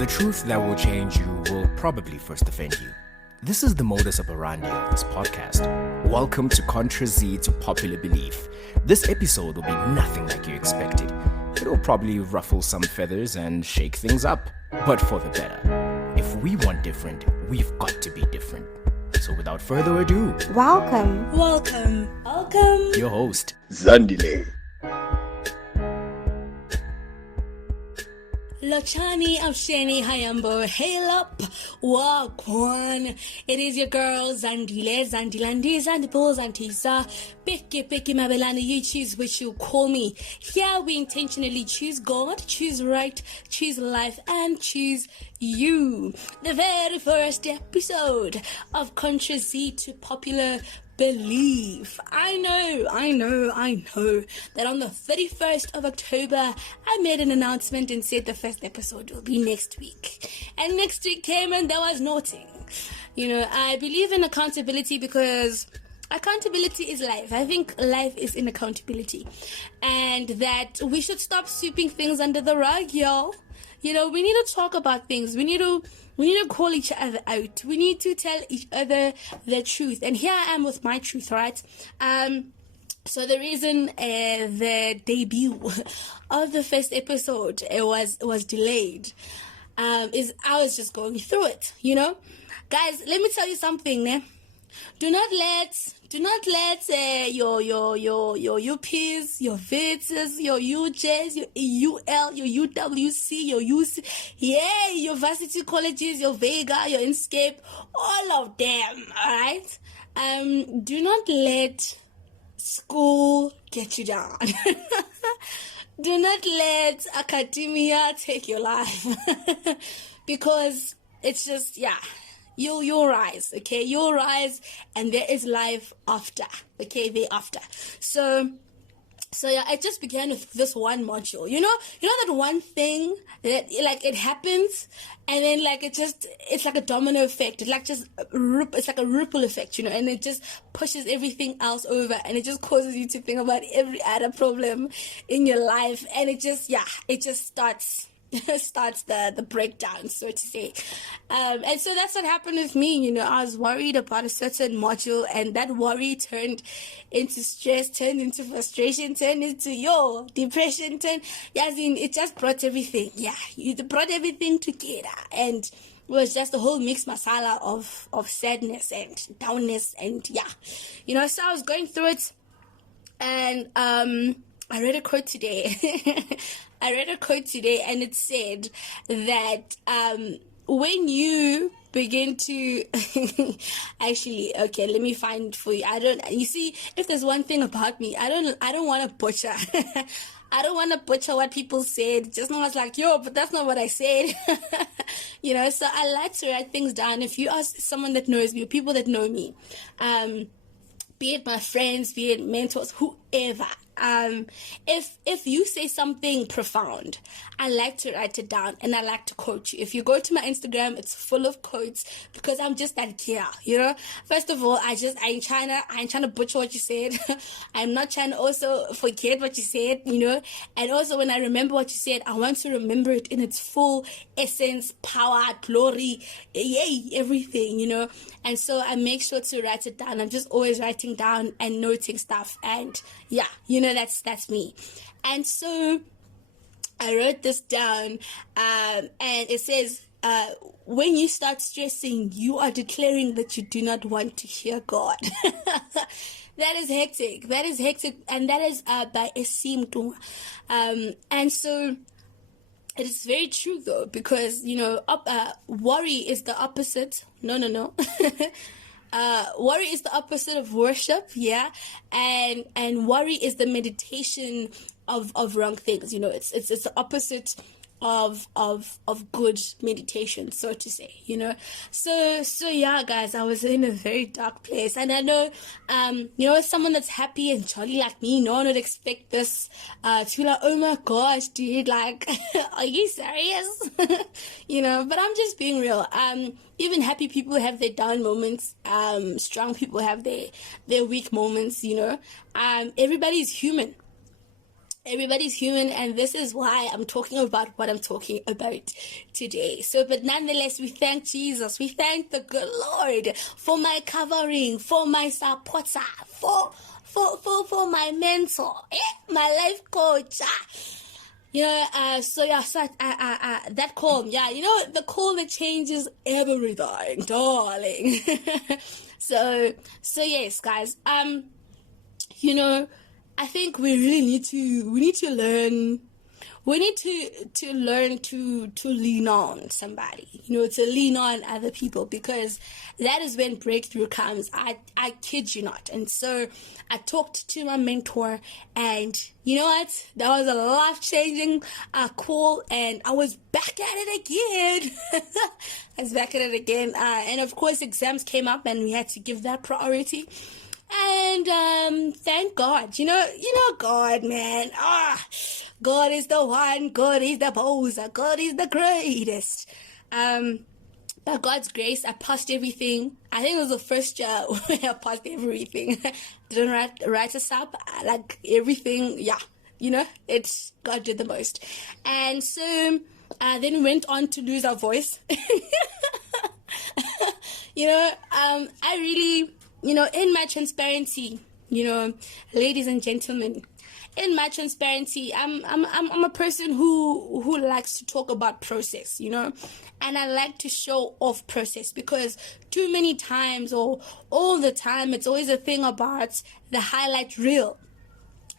The truth that will change you will probably first offend you. This is the modus operandi of this podcast. Welcome to ContraZee to popular belief. This episode will be nothing like you expected. It'll probably ruffle some feathers and shake things up, but for the better. If we want different, we've got to be different. So without further ado, Welcome. your host, Zandile. Lochani Amsheni Hayambo, hail up, Wagwan. It is your girl Zandile, Zandilandi, Zandipo, Zantisa, Piki Mabelani, you choose which you call me. Here we intentionally choose God, choose right, choose life, and choose you. The very first episode of ContraZee to popular belief. I know that on the 31st of October, I made an announcement and said the first episode will be next week. And next week came and there was nothing. I believe in accountability because accountability is life. I think life is in accountability. And that we should stop sweeping things under the rug, y'all. We need to talk about things. We need to call each other out. We need to tell each other the truth. And here I am with my truth, right? So the reason the debut of the first episode was delayed is I was just going through it, Guys, let me tell you something, ne? Do not let your UPs, your VITs, your UJs, your UL, your UWC, your UC, your varsity colleges, your Vega, your Inscape, all of them, alright? Do not let school get you down. Do not let academia take your life. Because it's just, You'll rise, okay? You'll rise, and there is life after, okay? Thereafter. So it just began with this one module. You know that one thing that it happens, and then it's like a domino effect. It's like a ripple effect, and it just pushes everything else over, and it just causes you to think about every other problem in your life, and it just starts the breakdown, so to say. And so that's what happened with me. I was worried about a certain module, and that worry turned into stress, turned into frustration, turned into depression, it just brought everything. It brought everything together, and it was just a whole mixed masala of sadness and downness, and so I was going through it, and I read a quote today. And it said that when you begin to actually, okay, let me find for you. You see, if there's one thing about me, I don't want to butcher. I don't want to butcher what people said. Just know it's like, but that's not what I said. So I like to write things down. If you ask someone that knows me, or people that know me, be it my friends, be it mentors, whoever, if you say something profound, I like to write it down, and I like to quote you. If you go to my Instagram, it's full of quotes, because I'm just that care, First of all, I ain't trying to butcher what you said. I'm not trying to also forget what you said, And also, when I remember what you said, I want to remember it in its full essence, power, glory, everything, And so I make sure to write it down. I'm just always writing down and noting stuff, and that's me. And so I wrote this down, and it says, when you start stressing, you are declaring that you do not want to hear God. That is hectic, and that is by Esim. And so it is very true, though, because worry is the opposite. No. Worry is the opposite of worship, and worry is the meditation of wrong things. It's the opposite of good meditation, so to say. So guys, I was in a very dark place, and I know as someone that's happy and jolly like me, no one would expect this to be like, oh my gosh, dude, like are you serious? But I'm just being real. Even happy people have their down moments. Strong people have their weak moments. Everybody's human. Everybody's human, and this is why I'm talking about what I'm talking about today. So, but nonetheless, we thank Jesus. We thank the good Lord for my covering, for my supporter, for my mentor, my life coach. That call, the call that changes everything, darling. so yes, guys. I think we really need to learn. We need to learn to lean on somebody, to lean on other people, because that is when breakthrough comes. I kid you not. And so I talked to my mentor, and you know what? That was a life-changing call, and I was back at it again. And of course, exams came up, and we had to give that priority. And thank God, God, man. God is the one. God is the poser. God is the greatest. By God's grace, I passed everything. I think it was the first year where I passed everything. Didn't write us up, like everything. Yeah, it's God did the most. And so then we went on to lose our voice. I really. In my transparency, ladies and gentlemen, in my transparency, I'm a person who likes to talk about process, and I like to show off process, because too many times, or all the time, it's always a thing about the highlight reel.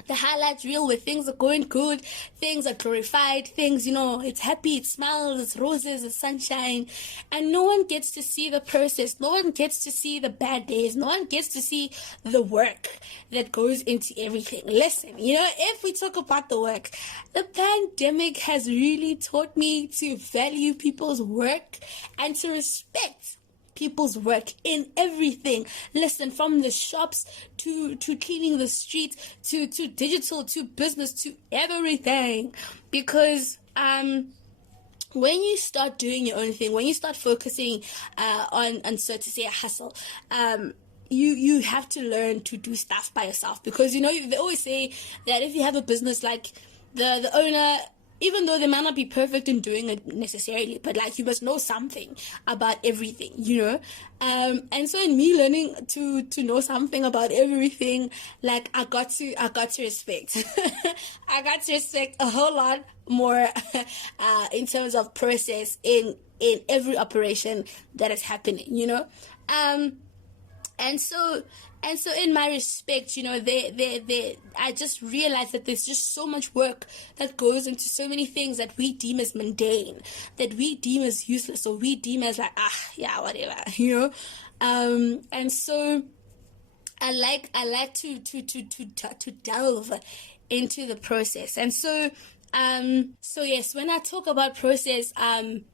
The highlight reel where things are going good, things are glorified, things, it's happy, it smiles, it's roses, it's sunshine, and no one gets to see the process. No one gets to see the bad days. No one gets to see the work that goes into everything. Listen, if we talk about the work, the pandemic has really taught me to value people's work and to respect people's work in everything. Listen, from the shops to cleaning the streets to digital to business to everything, because when you start doing your own thing, when you start focusing on so to say a hustle, you have to learn to do stuff by yourself, because they always say that if you have a business, like the owner, even though they might not be perfect in doing it necessarily, but like you must know something about everything, and so in me learning to know something about everything, like I got to respect I got to respect a whole lot more in terms of process in every operation that is happening, and so in my respect, I just realized that there's just so much work that goes into so many things that we deem as mundane, that we deem as useless, or we deem as like, whatever, and so I like to delve into the process. And so yes, when I talk about process, I'm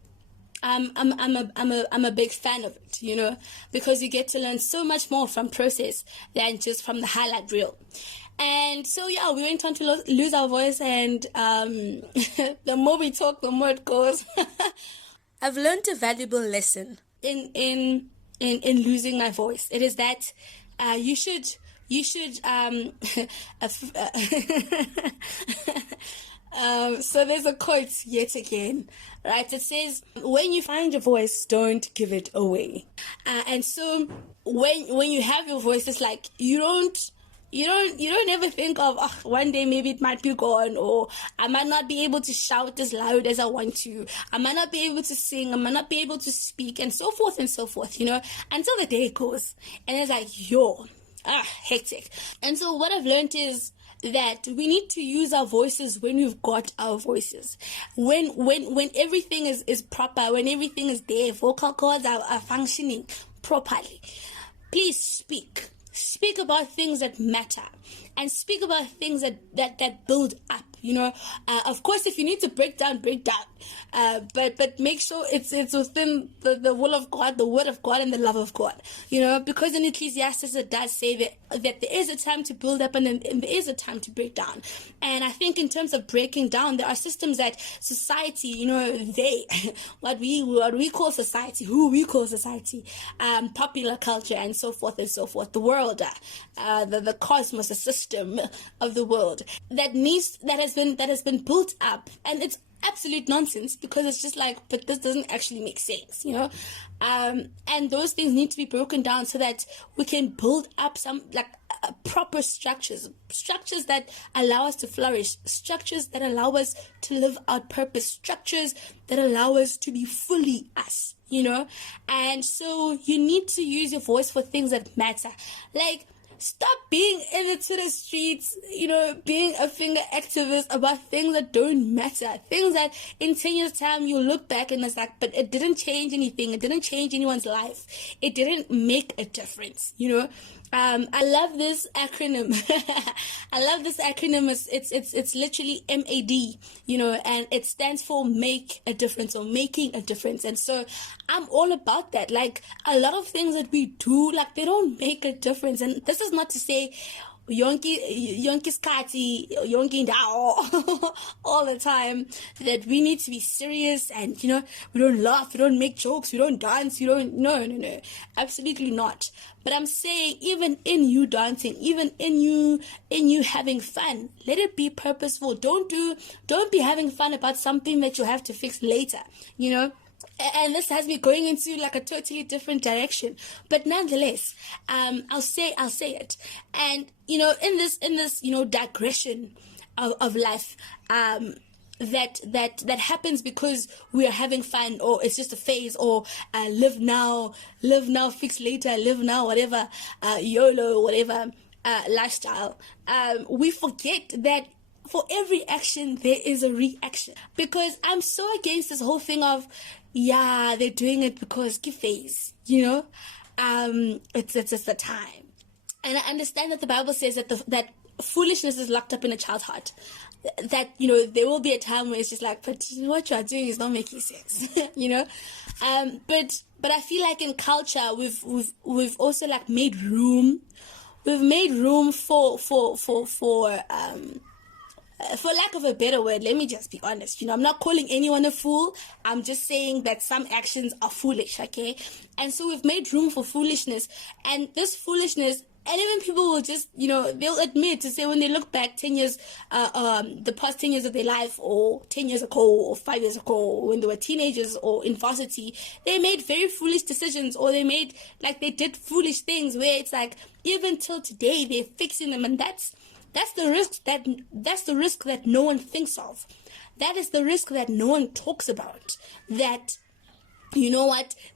a big fan of it, because you get to learn so much more from process than just from the highlight reel. And so we went on to lose our voice, and the more we talk, the more it goes. I've learned a valuable lesson in losing my voice. It is that you should so there's a quote yet again, right? It says, when you find your voice, don't give it away. And so when you have your voice, it's like you don't ever think of, one day maybe it might be gone, or I might not be able to shout as loud as I want to, I might not be able to sing, I might not be able to speak, and so forth, until the day goes, and it's like, hectic. And so what I've learned is that we need to use our voices when we've got our voices, when everything is proper, when everything is there, vocal cords are functioning properly. Please speak about things that matter, and speak about things that build up, of course, if you need to break down, but make sure it's within the will of God, the word of God, and the love of God, because in Ecclesiastes it does say that that there is a time to build up and then there is a time to break down. And I think in terms of breaking down, there are systems that society, what we call society, who we call society, popular culture and so forth and so forth, the world, the cosmos, the system of the world that has been built up, and it's absolute nonsense, because it's just like, but this doesn't actually make sense, and those things need to be broken down so that we can build up some proper structures that allow us to flourish, structures that allow us to live our purpose, structures that allow us to be fully us, and so you need to use your voice for things that matter. Like, stop being into the streets, being a finger activist about things that don't matter. Things that in 10 years' time you look back and it's like, but it didn't change anything. It didn't change anyone's life. It didn't make a difference, I love this acronym. I love this acronym. It's literally MAD, and it stands for make a difference, or making a difference. And so I'm all about that. Like, a lot of things that we do, like, they don't make a difference. And this is not to say yonki skati, yonki ndao all the time, that we need to be serious and, we don't laugh, we don't make jokes, we don't dance, no, absolutely not. But I'm saying, even in you dancing, even in you having fun, let it be purposeful. Don't be having fun about something that you have to fix later, And this has me going into like a totally different direction, but nonetheless, I'll say it. And in this digression of life, that happens because we are having fun, or it's just a phase, or live now, fix later, live now, whatever, YOLO, whatever lifestyle. We forget that for every action there is a reaction, because I'm so against this whole thing of, they're doing it because give face, it's the time. And I understand that the Bible says that foolishness is locked up in a child's heart. That, there will be a time where it's just like, but what you are doing is not making sense, But I feel like in culture, we've also like made room. We've made room for lack of a better word, let me just be honest. I'm not calling anyone a fool. I'm just saying that some actions are foolish, okay? And so we've made room for foolishness. And this foolishness, and even people will just, they'll admit to say when they look back 10 years, the past 10 years of their life, or 10 years ago, or 5 years ago, when they were teenagers or in varsity, they made very foolish decisions, or they did foolish things where it's like, even till today, they're fixing them. And that's the risk that no one thinks of. That is the risk that no one talks about. That,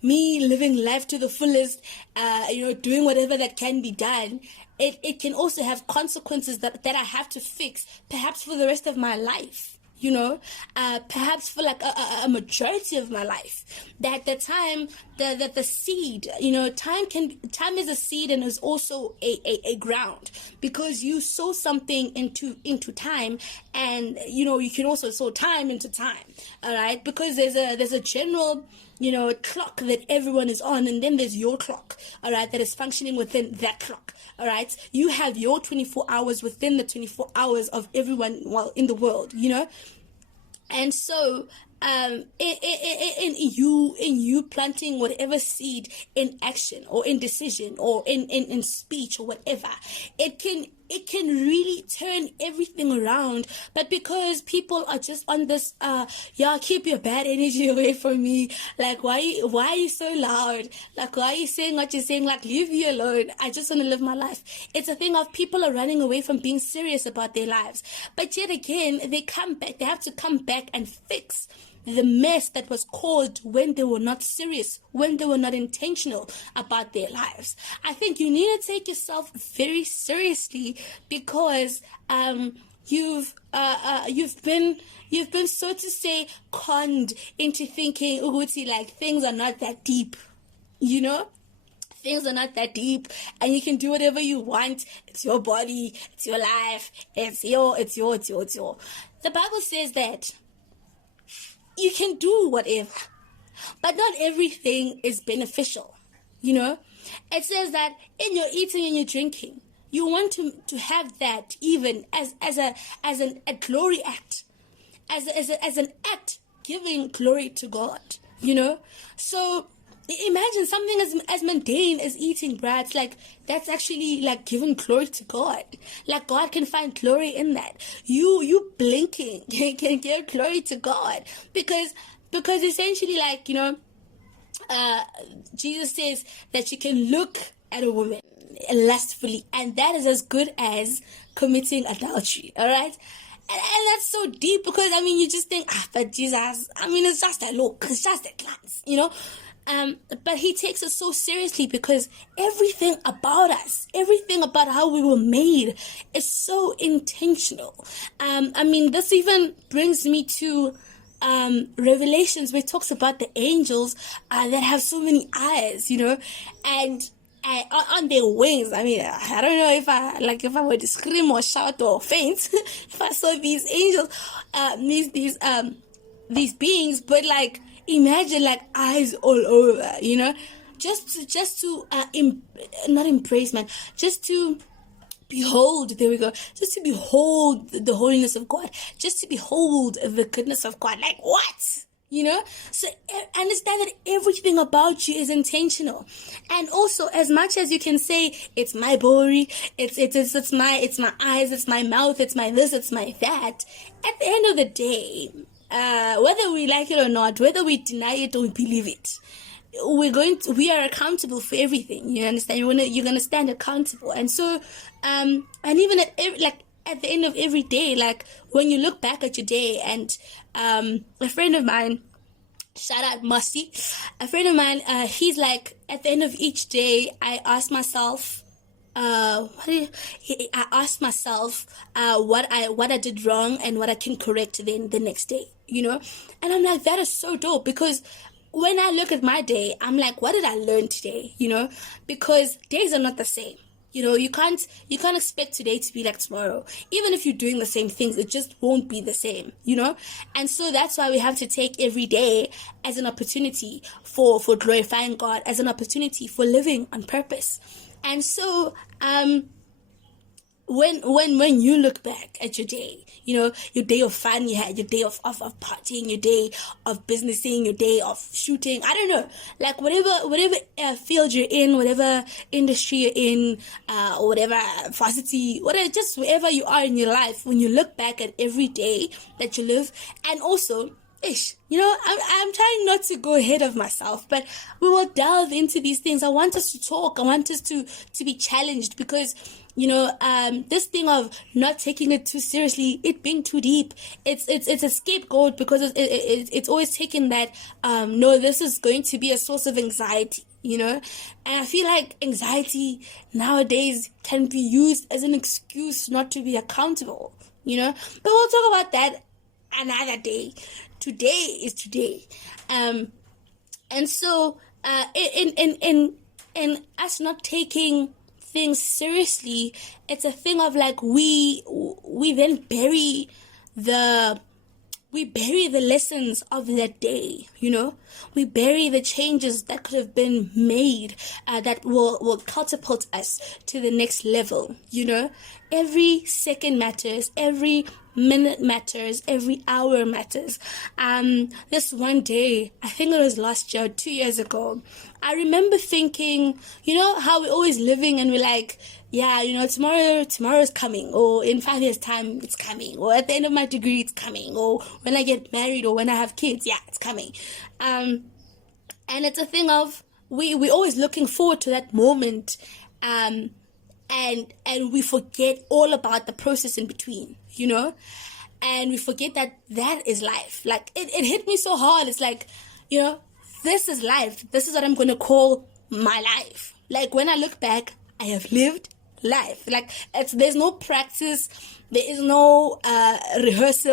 me living life to the fullest, doing whatever that can be done, it can also have consequences that I have to fix, perhaps for the rest of my life. Perhaps for like a majority of my life, that the time, the seed, time is a seed and is also a ground, because you sow something into time, and you can also sow time into time. All right, because there's a general clock that everyone is on, and then there's your clock, all right, that is functioning within that clock. All right, you have your 24 hours within the 24 hours of everyone, in the world, And so, in you planting whatever seed in action, or in decision, or in speech, or whatever, it can really turn everything around. But because people are just on this, keep your bad energy away from me. Like, why are you so loud? Like, why are you saying what you're saying? Like, leave me alone. I just want to live my life. It's a thing of people are running away from being serious about their lives. But yet again, they come back. They have to come back and fix the mess that was caused when they were not serious, when they were not intentional about their lives. I think you need to take yourself very seriously, because you've been, so to say, conned into thinking, Uguti, like, things are not that deep, Things are not that deep, and you can do whatever you want. It's your body, it's your life, it's your. The Bible says that you can do whatever, but not everything is beneficial. It says that in your eating and your drinking, You want to have that even as a glory act, as an act giving glory to God, So imagine something as mundane as eating bread. Like, that's actually like giving glory to God. Like, God can find glory in that. You blinking can give glory to God because essentially, like, Jesus says that you can look at a woman lustfully, and that is as good as committing adultery. All right. And that's so deep because, you just think, but Jesus, it's just a look, it's just a glance, but he takes it so seriously because everything about us, everything about how we were made is so intentional. This even brings me to Revelations, where it talks about the angels that have so many eyes, and on their wings. I don't know if I were to scream or shout or faint if I saw these angels, these beings, but like, imagine like eyes all over, just to not embrace, man, just to behold, there we go, just to behold the holiness of God, just to behold the goodness of God. Like, what? So understand that everything about you is intentional. And also, as much as you can say it's my body, it's my eyes, it's my mouth, it's my this, it's my that, at the end of the day, whether we like it or not, whether we deny it or we believe it, we are accountable for everything. You understand? You're gonna stand accountable. And so, and even at the end of every day, like when you look back at your day, and a friend of mine, shout out Musty, a friend of mine, he's like, at the end of each day, I ask myself, what I did wrong and what I can correct then the next day, and I'm like, that is so dope, because when I look at my day, I'm like, what did I learn today? Because days are not the same. You can't expect today to be like tomorrow. Even if you're doing the same things, it just won't be the same, And so that's why we have to take every day as an opportunity for glorifying God, as an opportunity for living on purpose. And so, when you look back at your day, your day of fun you had, your day of partying, your day of businessing, your day of shooting, I don't know, like whatever field you're in, whatever industry you're in, whatever varsity, whatever, just wherever you are in your life, when you look back at every day that you live, and also, I'm trying not to go ahead of myself, but we will delve into these things. I want us to talk. I want us to be challenged, because this thing of not taking it too seriously, it being too deep, it's a scapegoat, because it's always taken that no, this is going to be a source of anxiety, and I feel like anxiety nowadays can be used as an excuse not to be accountable, but we'll talk about that another day. Today is today, and so in us not taking things seriously, it's a thing of like we then bury the lessons of that day, we bury the changes that could have been made, that will catapult us to the next level. Every second matters, every minute matters, every hour matters. This one day, I think it was last year, 2 years ago, I remember thinking, how we're always living and we're like, yeah, tomorrow's coming, or in 5 years time it's coming, or at the end of my degree it's coming, or when I get married, or when I have kids, yeah, it's coming. And it's a thing of we're always looking forward to that moment, and we forget all about the process in between, and we forget that is life. Like, it hit me so hard. It's like, this is life. This is what I'm going to call my life. Like, when I look back, I have lived life. Like, there's no practice. There is no dress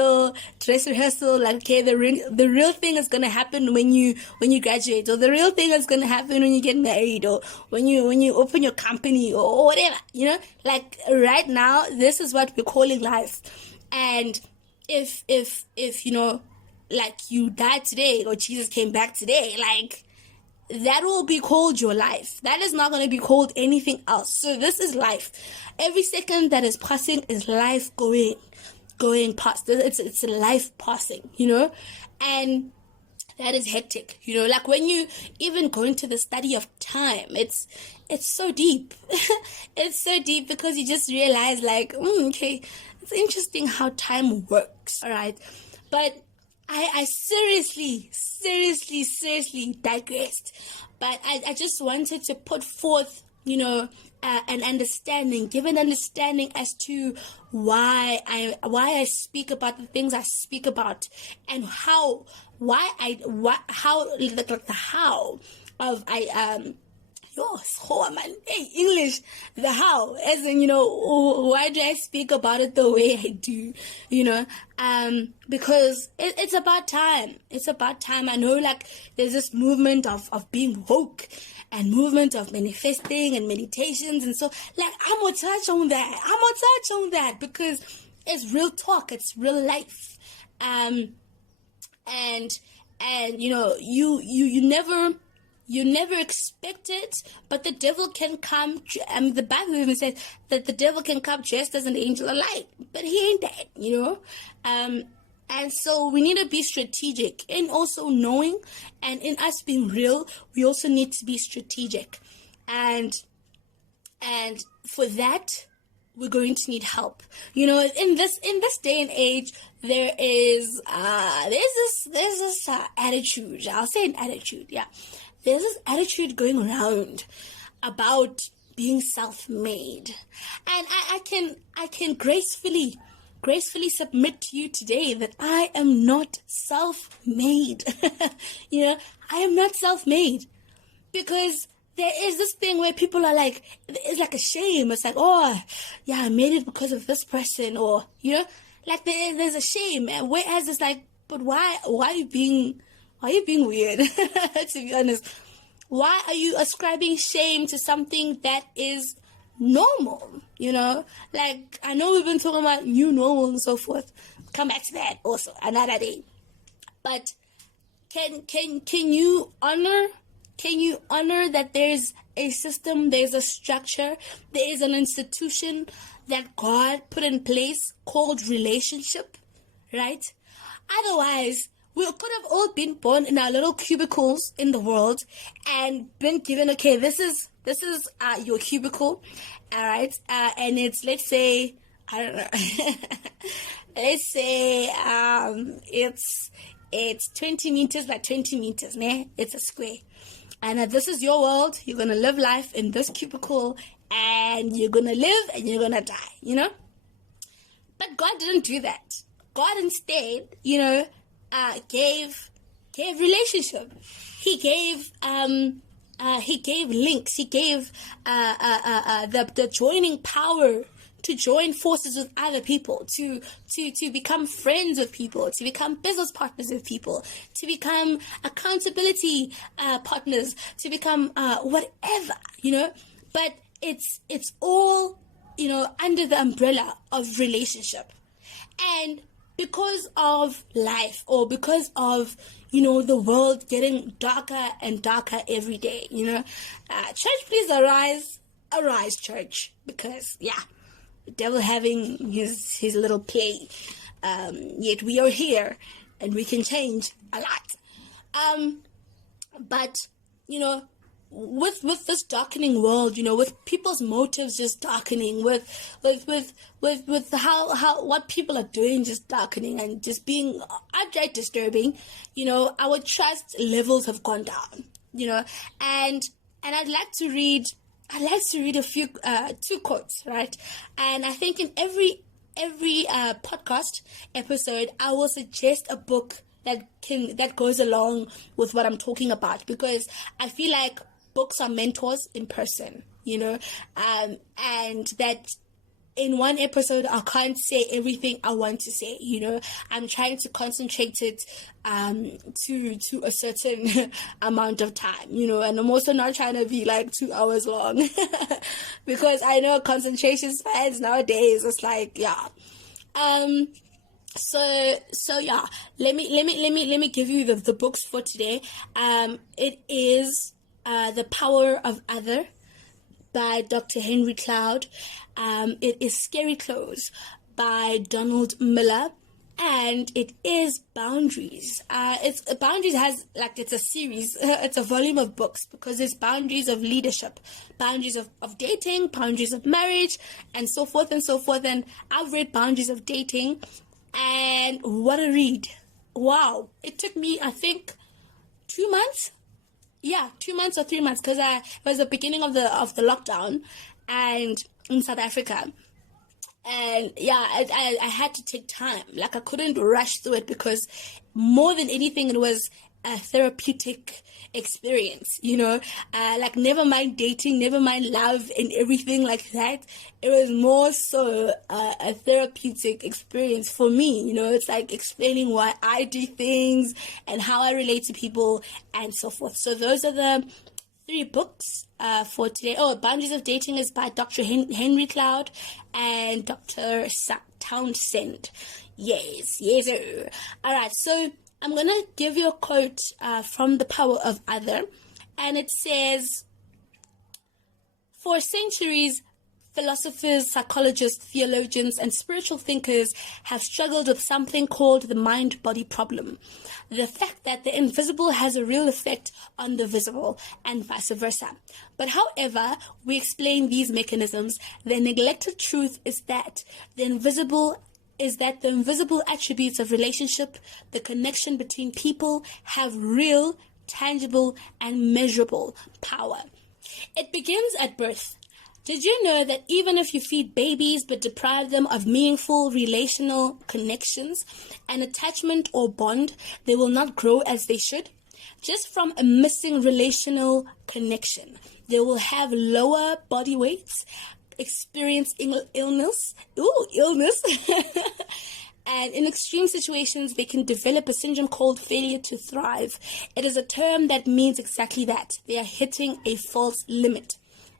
rehearsal. Like, okay, the real thing is gonna happen when you graduate, or the real thing is gonna happen when you get married, or when you open your company, or whatever. Like, right now, this is what we're calling life. And if like, you died today, or Jesus came back today, like, that will be called your life. That is not going to be called anything else. So this is life. Every second that is passing is life going past. It's life passing, and that is hectic, like when you even go into the study of time, it's so deep. It's so deep because you just realize like, okay, it's interesting how time works. All right. But I seriously digressed. But I just wanted to put forth, an understanding, give an understanding as to why I speak about the things I speak about, and how hey, English, the how, as in, why do I speak about it the way I do, because it's about time. It's about time. I know, like, there's this movement of being woke and movement of manifesting and meditations, and so, like, I'm gonna touch on that because it's real talk, it's real life, and you never expect it, but the devil can come. The Bible even says that the devil can come dressed as an angel of light, but he ain't that, And so we need to be strategic in also knowing, and in us being real, we also need to be strategic, and for that, we're going to need help. In this day and age, there's this attitude. I'll say an attitude. Yeah, there's this attitude going around about being self-made, and I can gracefully submit to you today that I am not self-made. I am not self-made, because there is this thing where people are like, it's like a shame. It's like, oh, yeah, I made it because of this person, or, like there's a shame. Whereas it's like, but why are you being weird? To be honest, why are you ascribing shame to something that is normal? Like, I know we've been talking about new normal and so forth. Come back to that also another day. But can you honor that there's a system, there's a structure, there is an institution that God put in place called relationship, right? Otherwise, we could have all been born in our little cubicles in the world and been given, okay, this is your cubicle, all right, and it's, let's say, I don't know, let's say it's 20 meters by 20 meters, né? It's a square. And this is your world. You're going to live life in this cubicle, and you're going to live and you're going to die, But God didn't do that. God instead, gave relationship. He gave links. He gave the joining power to join forces with other people, to become friends with people, to become business partners with people, to become accountability partners, to become whatever, But it's all, under the umbrella of relationship. And because of life, or because of, the world getting darker and darker every day, church, please arise, church, because, yeah, the devil having his little play, yet we are here, and we can change a lot. But, with this darkening world, with people's motives just darkening, with how what people are doing just darkening and just being outright disturbing, our trust levels have gone down, and I'd like to read a few two quotes, right? And I think in every podcast episode, I will suggest a book that goes along with what I'm talking about, because I feel like books are mentors in person, and that in one episode I can't say everything I want to say, I'm trying to concentrate it to a certain amount of time, and I'm also not trying to be like 2 hours long because I know concentration spans nowadays, it's like, yeah. So yeah, let me give you the books for today. It is The Power of Other by Dr. Henry Cloud. It is Scary Clothes by Donald Miller. And it is Boundaries. It's Boundaries has it's a series. It's a volume of books because there's boundaries of leadership, boundaries of dating, boundaries of marriage, and so forth and so forth. And I've read Boundaries of Dating, and what a read! Wow, it took me I think 2 months. Yeah, 2 months or 3 months because it was the beginning of the lockdown, and in South Africa. And yeah, I had to take time. Like, I couldn't rush through it because more than anything, it was a therapeutic experience, never mind dating, never mind love and everything like that. It was more so a therapeutic experience for me. It's like explaining why I do things and how I relate to people and so forth. So those are the 3 books for today. Boundaries of Dating is by Dr. Henry Cloud and Dr. Townsend. Yes. All right, so I'm going to give you a quote from The Power of Other, and it says, "For centuries, philosophers, psychologists, theologians, and spiritual thinkers have struggled with something called the mind-body problem. The fact that the invisible has a real effect on the visible, and vice versa. But however we explain these mechanisms, the neglected truth is that the invisible attributes of relationship, the connection between people, have real, tangible, and measurable power. It begins at birth. Did you know that even if you feed babies but deprive them of meaningful relational connections, an attachment or bond, they will not grow as they should? Just from a missing relational connection, they will have lower body weights, experience illness, and in extreme situations, they can develop a syndrome called failure to thrive. It is a term that means exactly that. They are hitting a false limit.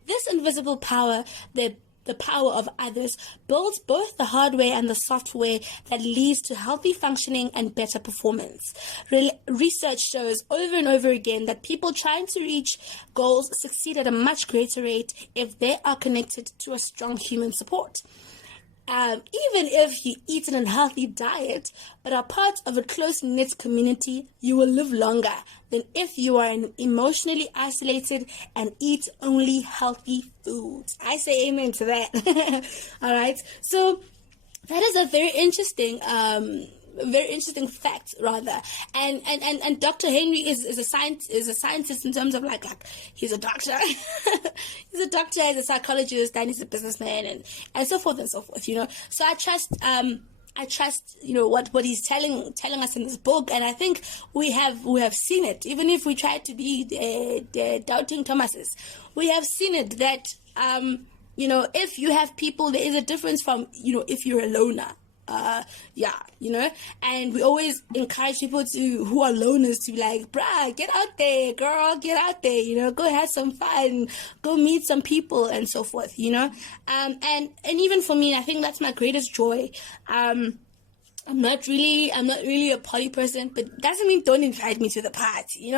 This invisible power, the power of others, builds both the hardware and the software that leads to healthy functioning and better performance. Research shows over and over again that people trying to reach goals succeed at a much greater rate if they are connected to a strong human support. Even if you eat an unhealthy diet but are part of a close-knit community, you will live longer than if you are emotionally isolated and eat only healthy foods. I say amen to that. All right. So that is a very interesting fact, rather. And Dr. Henry is a scientist in terms of like he's a doctor. He's a doctor, he's a psychologist, and he's a businessman, and so forth and so forth. So I trust what he's telling us in this book, and I think we have seen it. Even if we try to be the doubting Thomases, we have seen it that if you have people, there is a difference from if you're a loner. And we always encourage people who are loners to be like, bruh, get out there, girl, get out there, go have some fun, go meet some people and so forth, and even for me, I think that's my greatest joy. I'm not really a party person, but doesn't mean don't invite me to the party,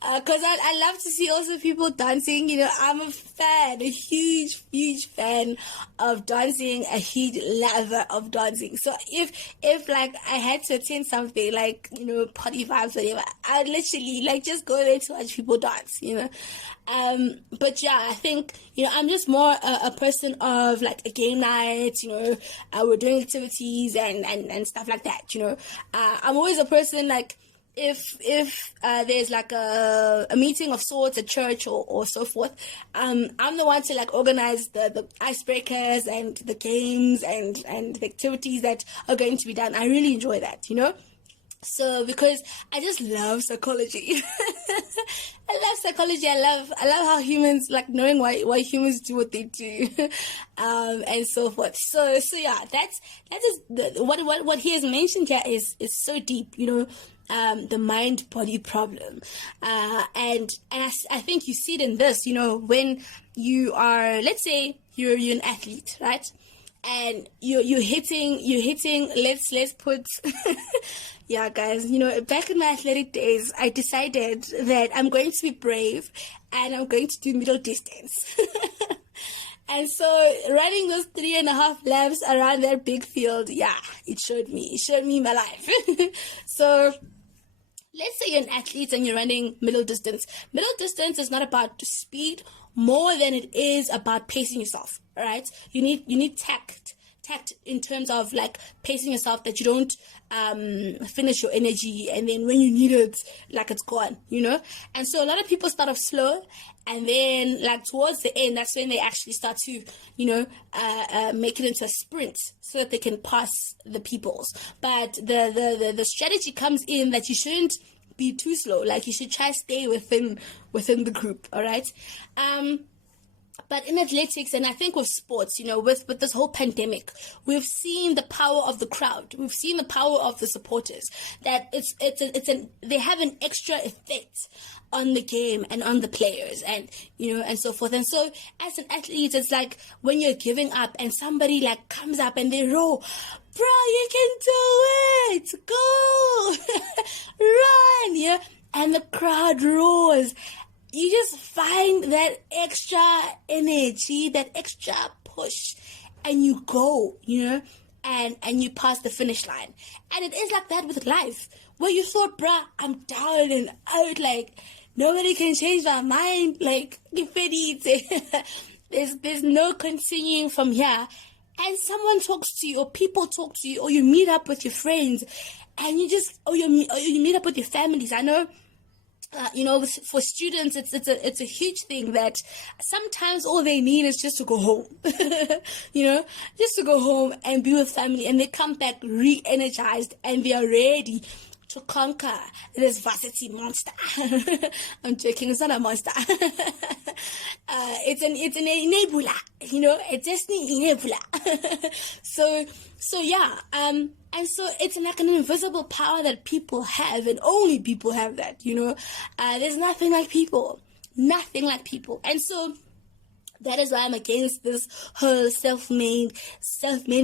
because I love to see also people dancing. I'm a fan, a huge fan of dancing, a huge lover of dancing. So if like I had to attend something like, party vibes, whatever, I'd literally just go there to watch people dance, but yeah, I think, I'm just more a person of like a game night, we're doing activities and stuff like that, I'm always a person like, if there's like a meeting of sorts at church or so forth, I'm the one to like organize the icebreakers and the games and the activities that are going to be done. I really enjoy that, So because I just love psychology. I love psychology. I love how humans, like knowing why humans do what they do, and so forth. So yeah, that is what he has mentioned here is so deep, the mind-body problem, and I think you see it in this, when you are, let's say you're an athlete, right? and you're hitting, let's put yeah, guys, back in my athletic days, I decided that I'm going to be brave and I'm going to do middle distance. And so running those 3.5 laps around that big field, yeah, it showed me my life. So let's say you're an athlete and you're running middle distance. Middle distance is not about speed more than it is about pacing yourself, right? You need tact in terms of like pacing yourself, that you don't finish your energy and then when you need it, like it's gone, And so a lot of people start off slow, and then like towards the end, that's when they actually start to make it into a sprint so that they can pass the peoples. But the strategy comes in that you shouldn't be too slow. Like you should try to stay within the group. All right. But in athletics, and I think with sports, with this whole pandemic, we've seen the power of the crowd. We've seen the power of the supporters. That they have an extra effect on the game and on the players, and and so forth. And so, as an athlete, it's like when you're giving up and somebody like comes up and they roar, "Bro, you can do it! Go, run!" Yeah, and the crowd roars. You just find that extra energy, that extra push, and you go, and you pass the finish line. And it is like that with life, where you thought, bruh, I'm down and out, like, nobody can change my mind, like, there's no continuing from here. And someone talks to you, or people talk to you, or you meet up with your friends, and you meet up with your families. I know, for students, it's a huge thing that sometimes all they need is just to go home, just to go home and be with family, and they come back re-energized and they are ready to conquer this varsity monster. I'm joking, it's not a monster. It's an enabler, a destiny enabler. So yeah, and so it's like an invisible power that people have, and only people have that, there's nothing like people, and so that is why I'm against this whole self-made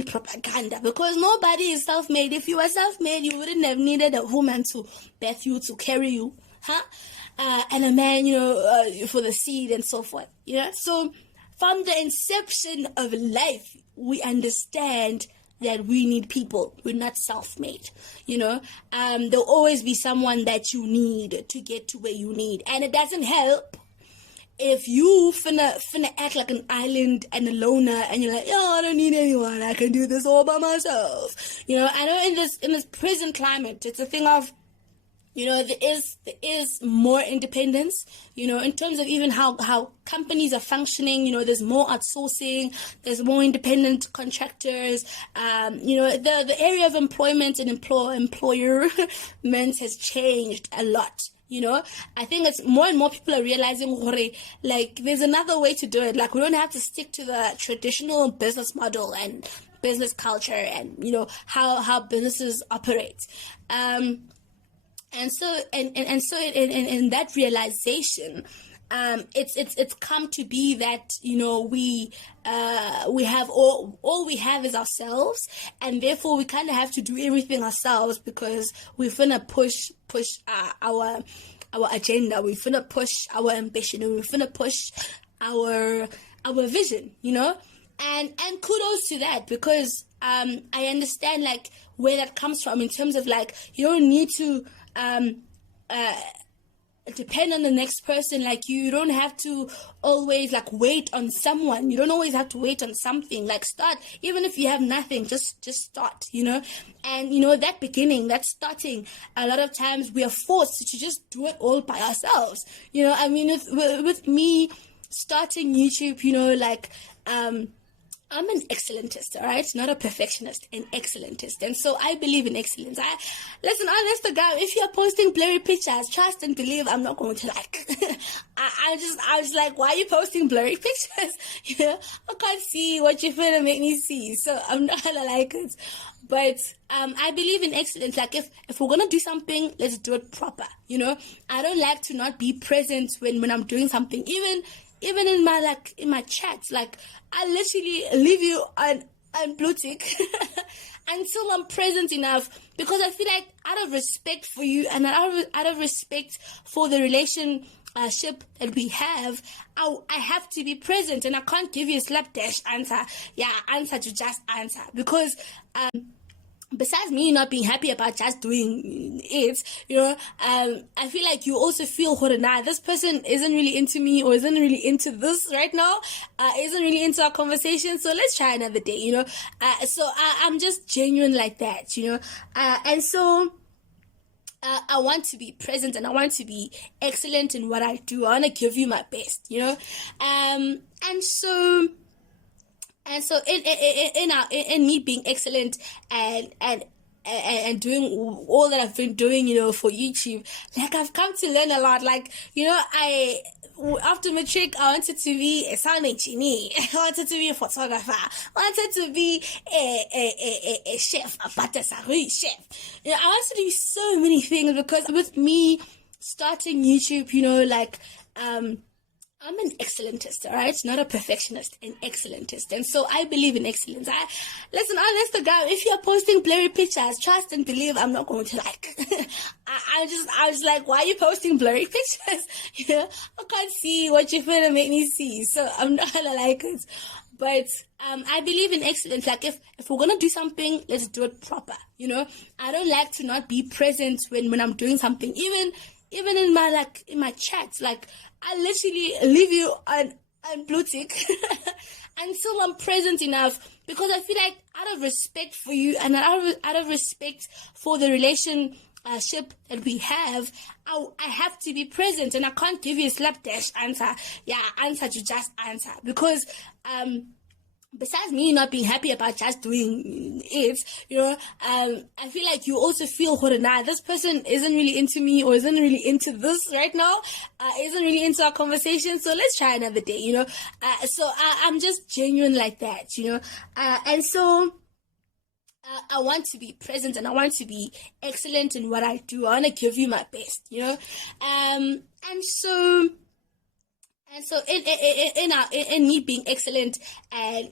propaganda, because nobody is self-made. If you were self-made, you wouldn't have needed a woman to birth you, to carry you, and a man, for the seed and so forth, So from the inception of life, we understand that we need people. We're not self-made, There'll always be someone that you need to get to where you need, and it doesn't help if you finna act like an island and a loner, and you're like, I don't need anyone, I can do this all by myself. I know in this present climate, it's a thing of, there is more independence, in terms of even how companies are functioning. There's more outsourcing, there's more independent contractors. The area of employment and employment has changed a lot. I think it's more and more people are realizing, like, there's another way to do it. Like, we don't have to stick to the traditional business model and business culture and, how businesses operate. And so in that realization, it's come to be that, we have all we have is ourselves, and therefore we kind of have to do everything ourselves, because we're finna push our agenda, we're finna push our ambition, and we're finna push our vision, and kudos to that, because I understand like where that comes from, in terms of like, you don't need to depend on the next person. Like, you don't have to always like wait on someone. You don't always have to wait on something. Like, start, even if you have nothing, just start, and that beginning, that starting, a lot of times we are forced to just do it all by ourselves. I mean, with me starting YouTube, I'm an excellentist, all right? Not a perfectionist, an excellentist. And so I believe in excellence. Listen, on Instagram, if you're posting blurry pictures, trust and believe I'm not going to like. I was like, why are you posting blurry pictures? I can't see what you're going to make me see. So I'm not going to like it. But I believe in excellence. Like, if we're going to do something, let's do it proper, I don't like to not be present when I'm doing something. Even in my chats, like, I literally leave you on and blue tick until I'm present enough, because I feel like out of respect for you and out of respect for the relationship that we have, I have to be present, and I can't give you a slapdash answer. Yeah, answer to just answer, because besides me not being happy about just doing it, I feel like you also feel, nah, this person isn't really into me, or isn't really into this right now, isn't really into our conversation, so let's try another day, so I'm just genuine like that, and so I want to be present, and I want to be excellent in what I do. I want to give you my best, and so in me being excellent and doing all that I've been doing, for YouTube, like I've come to learn a lot. Like, after matric, I wanted to be a sound engineer. I wanted to be a photographer. I wanted to be a chef, a patisserie chef. I wanted to do so many things, because with me starting YouTube, I'm an excellentist, all right? Not a perfectionist, an excellentist. And so I believe in excellence. Listen, on Instagram, if you're posting blurry pictures, trust and believe I'm not going to like. I was like, why are you posting blurry pictures? I can't see what you're going to make me see. So I'm not going to like it. But I believe in excellence. Like, if we're going to do something, let's do it proper, I don't like to not be present when I'm doing something. Even in my chats, like, I literally leave you on blue tick until I'm present enough, because I feel like out of respect for you and out of respect for the relationship that we have, I have to be present, and I can't give you a slapdash answer. Yeah, answer to just answer, because besides me not being happy about just doing it, I feel like you also feel, nah, this person isn't really into me, or isn't really into this right now, isn't really into our conversation, so let's try another day, so I'm just genuine like that, and so I want to be present, and I want to be excellent in what I do. I want to give you my best, and so in me being excellent and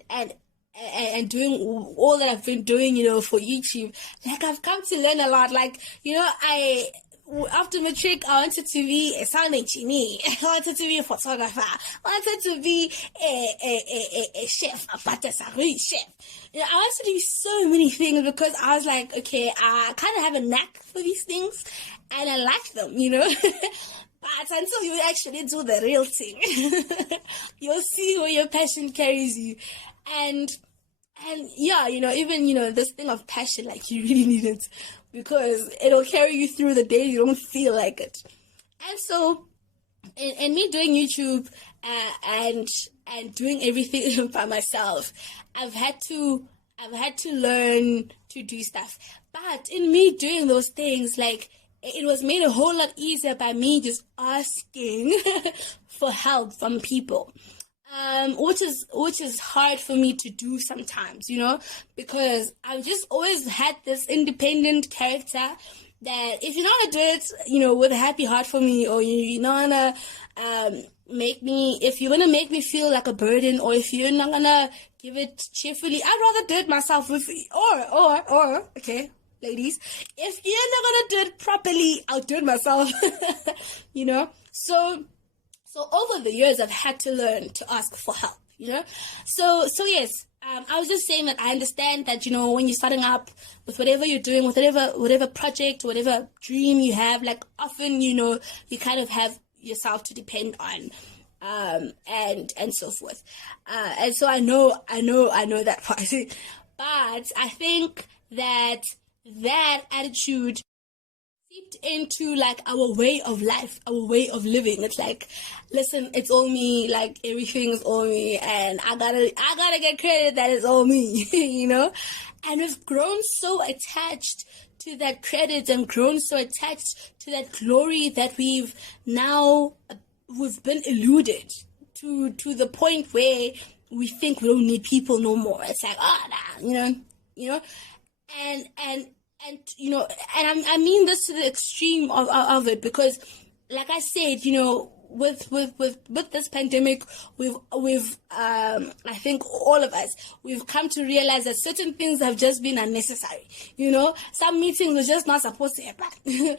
doing all that I've been doing, for YouTube, like I've come to learn a lot. Like, after matric, I wanted to be a sound engineer. I wanted to be a photographer. I wanted to be a chef, a patisserie chef. I wanted to do so many things, because I was like, okay, I kind of have a knack for these things, and I like them, But until you actually do the real thing, you'll see where your passion carries you. And yeah, even, this thing of passion, like, you really need it, because it'll carry you through the day you don't feel like it. And so, in me doing YouTube and doing everything by myself, I've had to learn to do stuff. But in me doing those things, like, it was made a whole lot easier by me just asking for help from people, which is hard for me to do sometimes, because I've just always had this independent character that if you're not gonna do it, with a happy heart for me, or you're not gonna if you're gonna make me feel like a burden, or if you're not gonna give it cheerfully, I'd rather do it myself or okay. Ladies, if you're not gonna do it properly, I'll do it myself. So over the years, I've had to learn to ask for help. So yes, I was just saying that I understand that when you're starting up with whatever you're doing, with whatever project, whatever dream you have, like often you kind of have yourself to depend on. And so forth. And so I know that part. But I think that attitude seeped into like our way of life, our way of living. It's like, listen, it's all me, like everything's all me, and I gotta get credit that it's all me, And we've grown so attached to that credit and grown so attached to that glory that we've been eluded to the point where we think we don't need people no more. It's like, and I mean this to the extreme of it, because like I said, with this pandemic, we've I think all of us, we've come to realize that certain things have just been unnecessary. Some meetings were just not supposed to happen.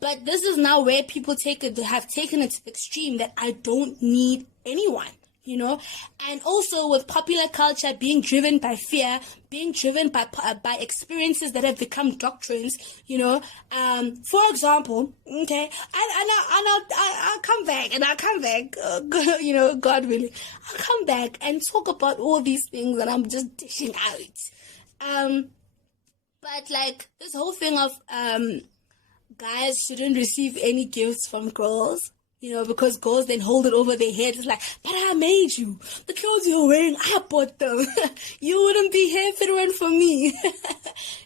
But this is now where people have taken it to the extreme that I don't need anyone. And also with popular culture being driven by fear, being driven by experiences that have become doctrines, for example, okay, I'll come back, God willing, I'll come back and talk about all these things that I'm just dishing out. But like this whole thing of, guys shouldn't receive any gifts from girls, because girls then hold it over their heads. It's like, but I made you. The clothes you're wearing, I bought them. You wouldn't be here if it weren't for me.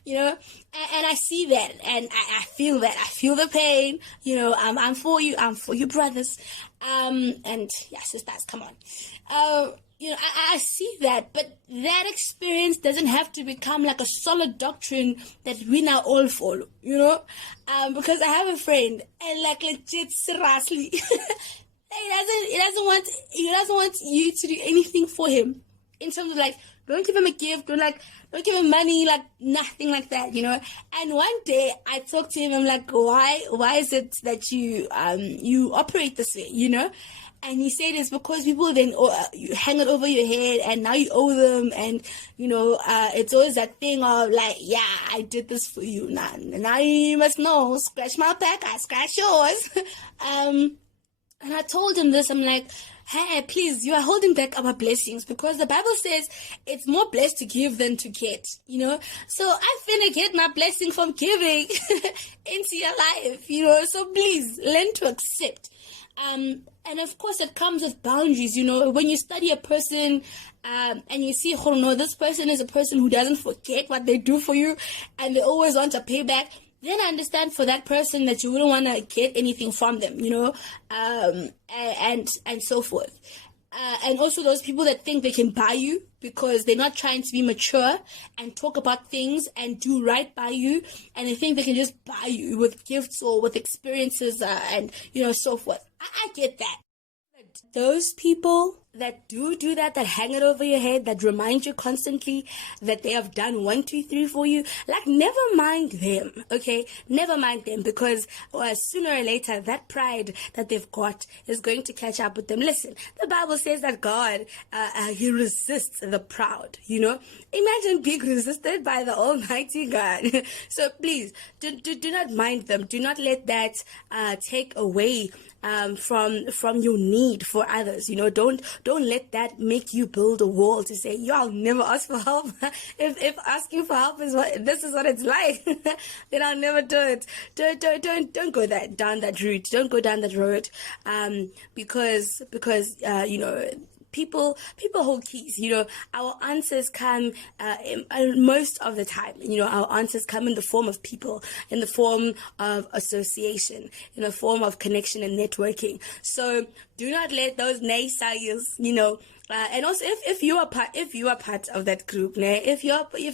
And I see that, and I feel that. I feel the pain. I'm for you. I'm for you, brothers. And yeah, sisters, come on. I see that, but that experience doesn't have to become like a solid doctrine that we now all follow, because I have a friend, and like legit seriously, he doesn't want you to do anything for him, in terms of like, don't give him a gift, don't give him money, like nothing like that, And one day I talked to him, I'm like, why is it that you operate this way, And he said it's because people then you hang it over your head, and now you owe them, and it's always that thing of like, yeah, I did this for you, now you must know, scratch my back, I scratch yours. And I told him this, I'm like, hey, please, you are holding back our blessings, because the Bible says it's more blessed to give than to get, So I finna get my blessing from giving into your life, so please learn to accept. And of course it comes with boundaries, when you study a person, and you see, oh no, this person is a person who doesn't forget what they do for you, and they always want to pay back, then I understand for that person that you wouldn't want to get anything from them, and so forth. And also those people that think they can buy you because they're not trying to be mature and talk about things and do right by you, and they think they can just buy you with gifts or with experiences, and so forth. I get that. Those people that do that hang it over your head, that remind you constantly that they have done 1, 2, 3 for you, like, never mind them, okay? Never mind them, because sooner or later that pride that they've got is going to catch up with them. Listen, the Bible says that God, he resists the proud, Imagine being resisted by the Almighty God. So please, do not mind them. Do not let that take away from your need for others. Don't let that make you build a wall to say, I'll never ask for help. if asking for help is this is what it's like, then I'll never do it. Don't go down that route. Don't go down that road, because people hold keys. Our answers come most of the time. Our answers come in the form of people, in the form of association, in the form of connection and networking. So do not let those naysayers, and also if you are part of that group, if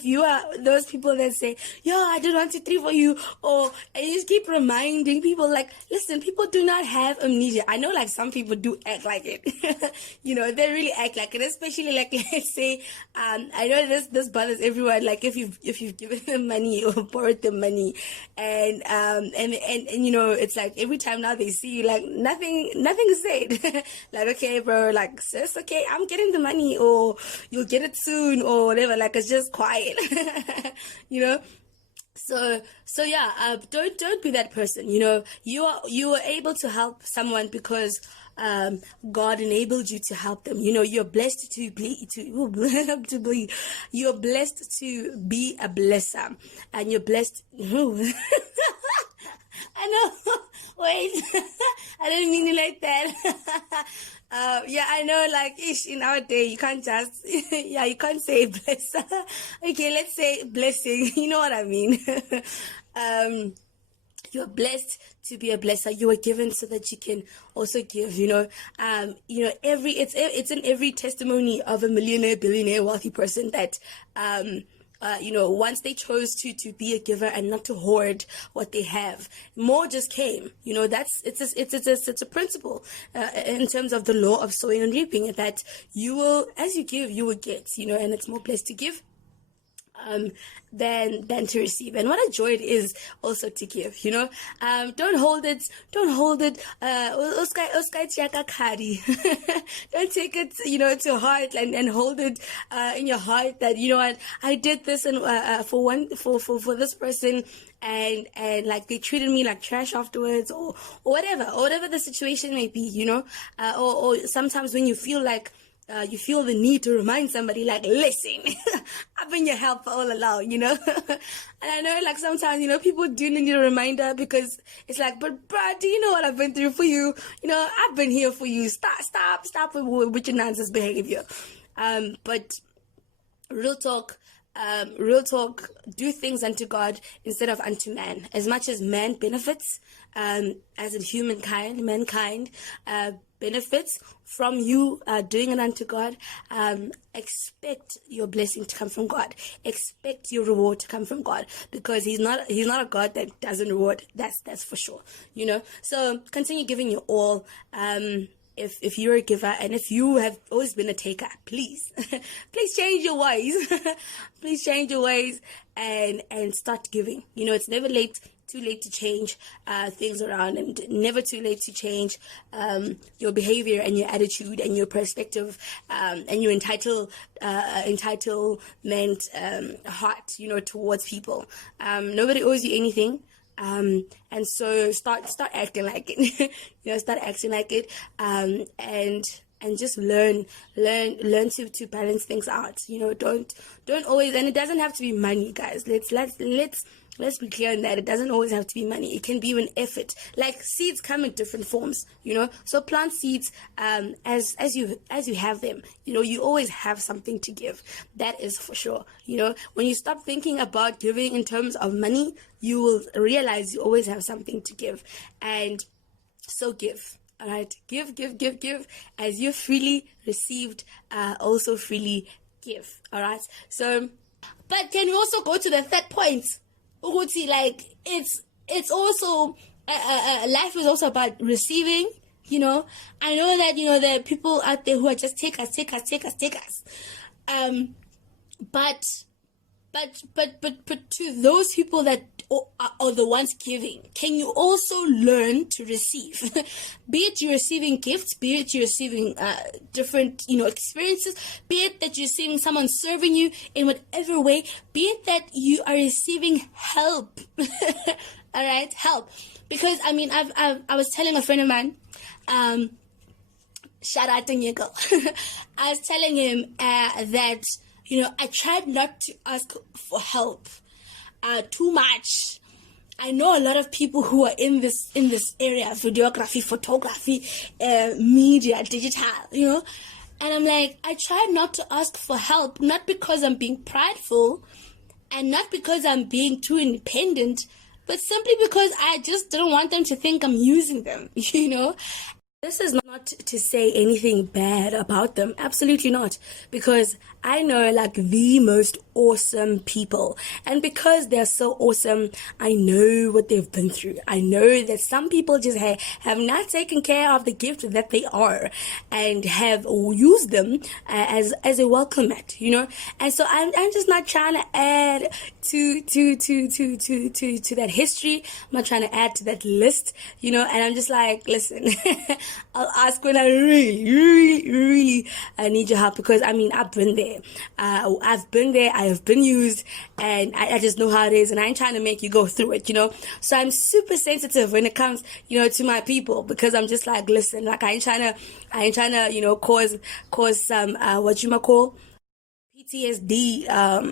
you are those people that say, I did 1, 2, 3 for you, and you just keep reminding people, like, listen, people do not have amnesia. I know, like, some people do act like it. They really act like it, especially like, let's say, I know this bothers everyone, like, if you've given them money or borrowed them money, and it's like every time now they see you, like, nothing is said. Like, okay, bro, like, sis, okay, I'm getting the money, or you'll get it soon, or whatever. Like, it's just quiet. So yeah, don't be that person. You are able to help someone because God enabled you to help them. You're blessed to be you're blessed to be a blesser, and you're blessed. I know. Wait, I didn't mean it like that. I know, like, in our day, you can't just, you can't say blesser. Okay, let's say blessing. You know what I mean? You're blessed to be a blesser. You were given so that you can also give. It's in every testimony of a millionaire, billionaire, wealthy person that once they chose to be a giver and not to hoard what they have, more just came. It's a principle in terms of the law of sowing and reaping, that you will, as you give, you will get, and it's more blessed to give than to receive. And what a joy it is also to give. Don't hold it. Don't take it to heart and hold it in your heart that, what, I did this and for this person, and like they treated me like trash afterwards, or whatever the situation may be, or sometimes when you feel like you feel the need to remind somebody, like, listen, I've been your help all along, And I know, like, sometimes, people do need a reminder, because it's like, but bruh, do you know what I've been through for you? I've been here for you. Stop with your nonsense behavior. But real talk, do things unto God instead of unto man. As much as man benefits, as in mankind benefits from you doing it unto God, expect your blessing to come from God. Expect your reward to come from God, because He's not a God that doesn't reward. That's for sure. So continue giving your all. If you're a giver, and if you have always been a taker, please change your ways. Please change your ways and start giving. It's never too late to change things around, and never too late to change your behavior and your attitude and your perspective and your entitlement heart, towards people. Nobody owes you anything. And so start acting like it, start acting like it, and just learn to balance things out. Don't always, and it doesn't have to be money, guys. Let's be clear on that. It doesn't always have to be money. It can be an effort. Like, seeds come in different forms, So plant seeds as you have them. You always have something to give. That is for sure. When you stop thinking about giving in terms of money, you will realize you always have something to give. And so give. All right, give. As you freely received, also freely give. All right. So, but can we also go to the third point? Like, it's also life is also about receiving. I know that there are people out there who are just take us. But to those people that are the ones giving, can you also learn to receive? Be it you're receiving gifts, be it you're receiving different experiences, be it that you're receiving someone serving you in whatever way, be it that you are receiving help. All right, help. Because I was telling a friend of mine, shout out to Nico. I was telling him that I tried not to ask for help too much. I know a lot of people who are in this area, videography, photography, media, digital, and I'm like, I try not to ask for help, not because I'm being prideful and not because I'm being too independent, but simply because I just didn't want them to think I'm using them, This is not to say anything bad about them. Absolutely not. Because I know, like, the most awesome people. And because they're so awesome, I know what they've been through. I know that some people just have not taken care of the gift that they are and have used them as a welcome mat, And so I'm just not trying to add to that history. I'm not trying to add to that list, And I'm just like, listen, I'll ask when I really need your help, because I've been there. I've been there. I have been used, and I just know how it is, and I ain't trying to make you go through it, So I'm super sensitive when it comes, to my people, because I'm just like, listen, like, I ain't trying to, cause some what you might call PTSD. I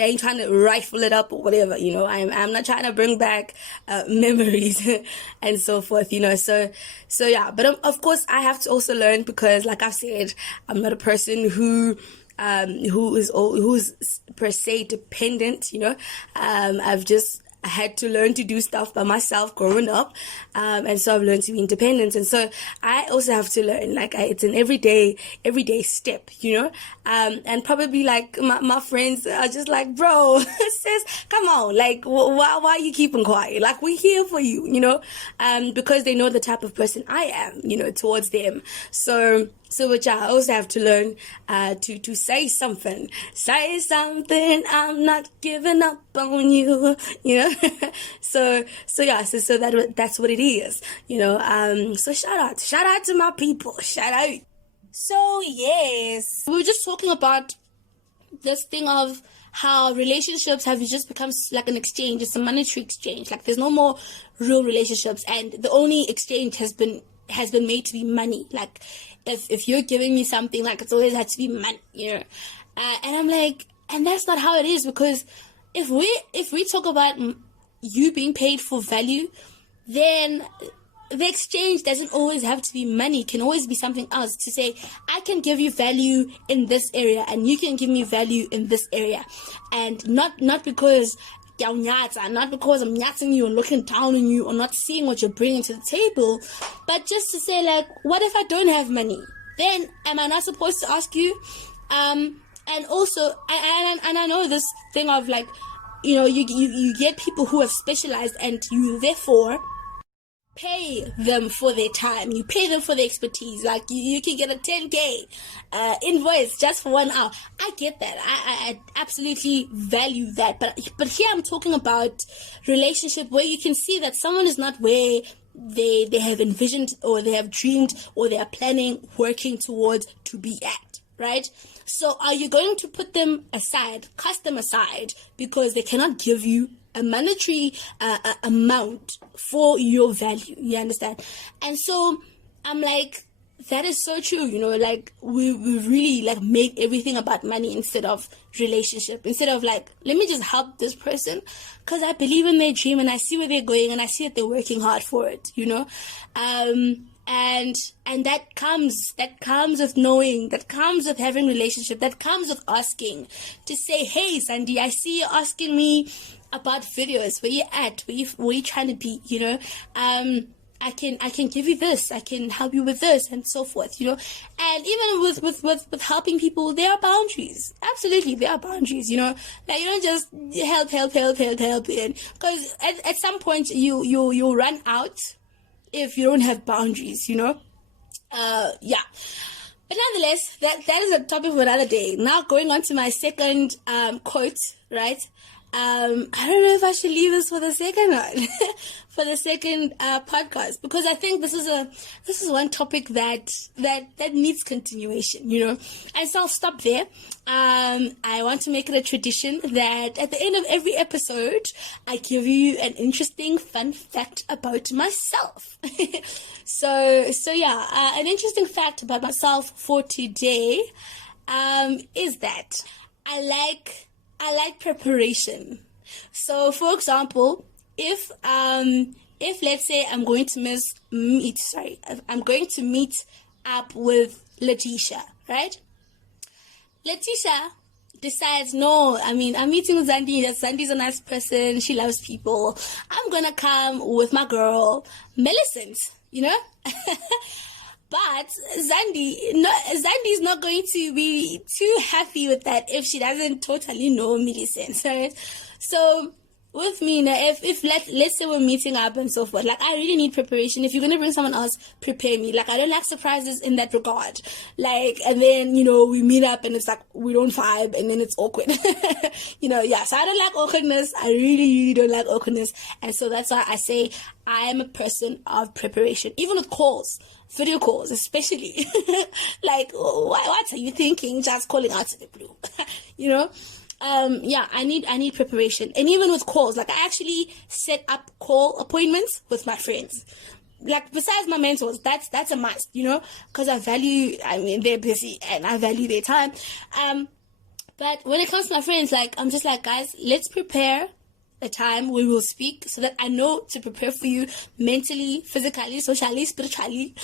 ain't trying to rifle it up or whatever. I'm not trying to bring back memories and so forth. So yeah. But of course, I have to also learn, because, like I've said, I'm not a person who's per se dependent. I had to learn to do stuff by myself growing up. And so I've learned to be independent. And so I also have to learn, like, it's an everyday step, and probably like my friends are just like, bro, sis, come on, like, why are you keeping quiet? Like, we're here for you, because they know the type of person I am, towards them. So which I also have to learn to say something. Say something, I'm not giving up on you, so that's what it is, so shout out to my people, shout out. So yes, we were just talking about this thing of how relationships have just become like an exchange. It's a monetary exchange. Like, there's no more real relationships, and the only exchange has been made to be money. Like, if you're giving me something, like, it's always had to be money, and I'm like, and that's not how it is, because if we talk about you being paid for value, then the exchange doesn't always have to be money. It can always be something else. To say, I can give you value in this area, and you can give me value in this area, and not because not because I'm nyatting you and looking down on you or not seeing what you're bringing to the table, but just to say, like, what if I don't have money? Then am I not supposed to ask you? And also, I know this thing of, like, you get people who have specialized, and you therefore pay them for their time. You pay them for their expertise. Like, you can get a 10K invoice just for 1 hour. I get that. I absolutely value that. But here I'm talking about relationship where you can see that someone is not where they have envisioned, or they have dreamed, or they are planning, working towards to be at, right? So are you going to put them aside, cast them aside, because they cannot give you a monetary amount for your value? You understand? And so I'm like, that is so true. Like, we really, like, make everything about money instead of relationship, instead of, like, let me just help this person because I believe in their dream, and I see where they're going, and I see that they're working hard for it, and that comes with knowing, that comes with having relationship, that comes with asking, to say, hey, Sandy, I see you asking me about videos, where you at, where you trying to be, I can give you this, I can help you with this, and so forth, and even with helping people, there are boundaries. Absolutely, there are boundaries, like, you don't just help, because at some point you'll run out if you don't have boundaries, yeah. But nonetheless, that is a topic for another day. Now, going on to my second quote, right? I don't know if I should leave this for the second one, for the second podcast, because I think this is one topic that needs continuation, And so I'll stop there. I want to make it a tradition that at the end of every episode, I give you an interesting, fun fact about myself. So yeah, an interesting fact about myself for today is that I like preparation. So, for example, if let's say I'm going to meet up with Letitia, right? Letitia decides, no, I'm meeting with Zandi. Zandi's a nice person. She loves people. I'm gonna come with my girl, Millicent, But Zandi's not going to be too happy with that if she doesn't totally know Millicent, right? So with me now, if let's say we're meeting up and so forth, like, I really need preparation. If you're gonna bring someone else, prepare me. Like, I don't like surprises in that regard. Like, and then we meet up and it's like we don't vibe, and then it's awkward. Yeah. So I don't like awkwardness. I really, really don't like awkwardness, and so that's why I say I am a person of preparation, even with calls. Video calls, especially. Like, what are you thinking? Just calling out to the blue, Yeah, I need preparation, and even with calls, like, I actually set up call appointments with my friends. Like, besides my mentors, that's a must, because they're busy and I value their time. But when it comes to my friends, like, I'm just like, guys, let's prepare the time we will speak so that I know to prepare for you mentally, physically, socially, spiritually.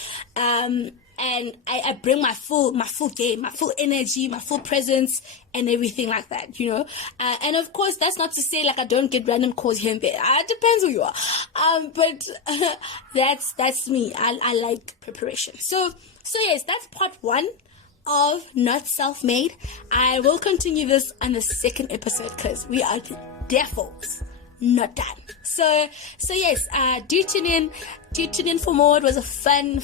And I bring my full game, my full energy, my full presence, and everything like that, you know. And of course, that's not to say like I don't get random calls here and there. It depends who you are. But that's me. I like preparation. So yes, that's part 1 of Not Self-Made. I will continue this on the 2nd episode because we are devils. Not done. So yes, do tune in for more. It was a fun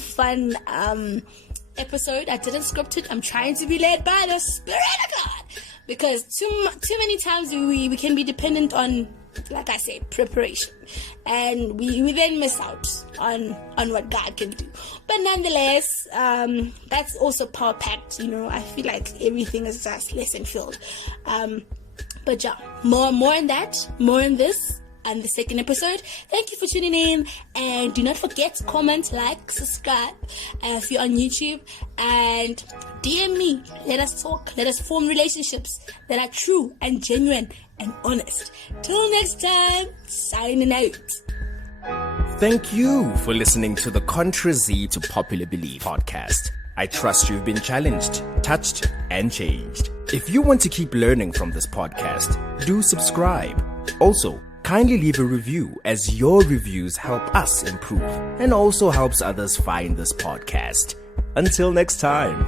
episode. I didn't script it. I'm trying to be led by the Spirit of God, because too many times we can be dependent on, like I say, preparation, and we then miss out on what God can do. But nonetheless, that's also power packed, you know. I feel like everything is just lesson filled. But yeah, more on that, more on this, and the 2nd episode. Thank you for tuning in, and do not forget to comment, like, subscribe if you're on YouTube, and DM me. Let us talk. Let us form relationships that are true and genuine and honest. Till next time, signing out. Thank you for listening to the ContraZee to Popular Belief podcast. I trust you've been challenged, touched, and changed. If you want to keep learning from this podcast, do subscribe. Also, kindly leave a review, as your reviews help us improve and also helps others find this podcast. Until next time.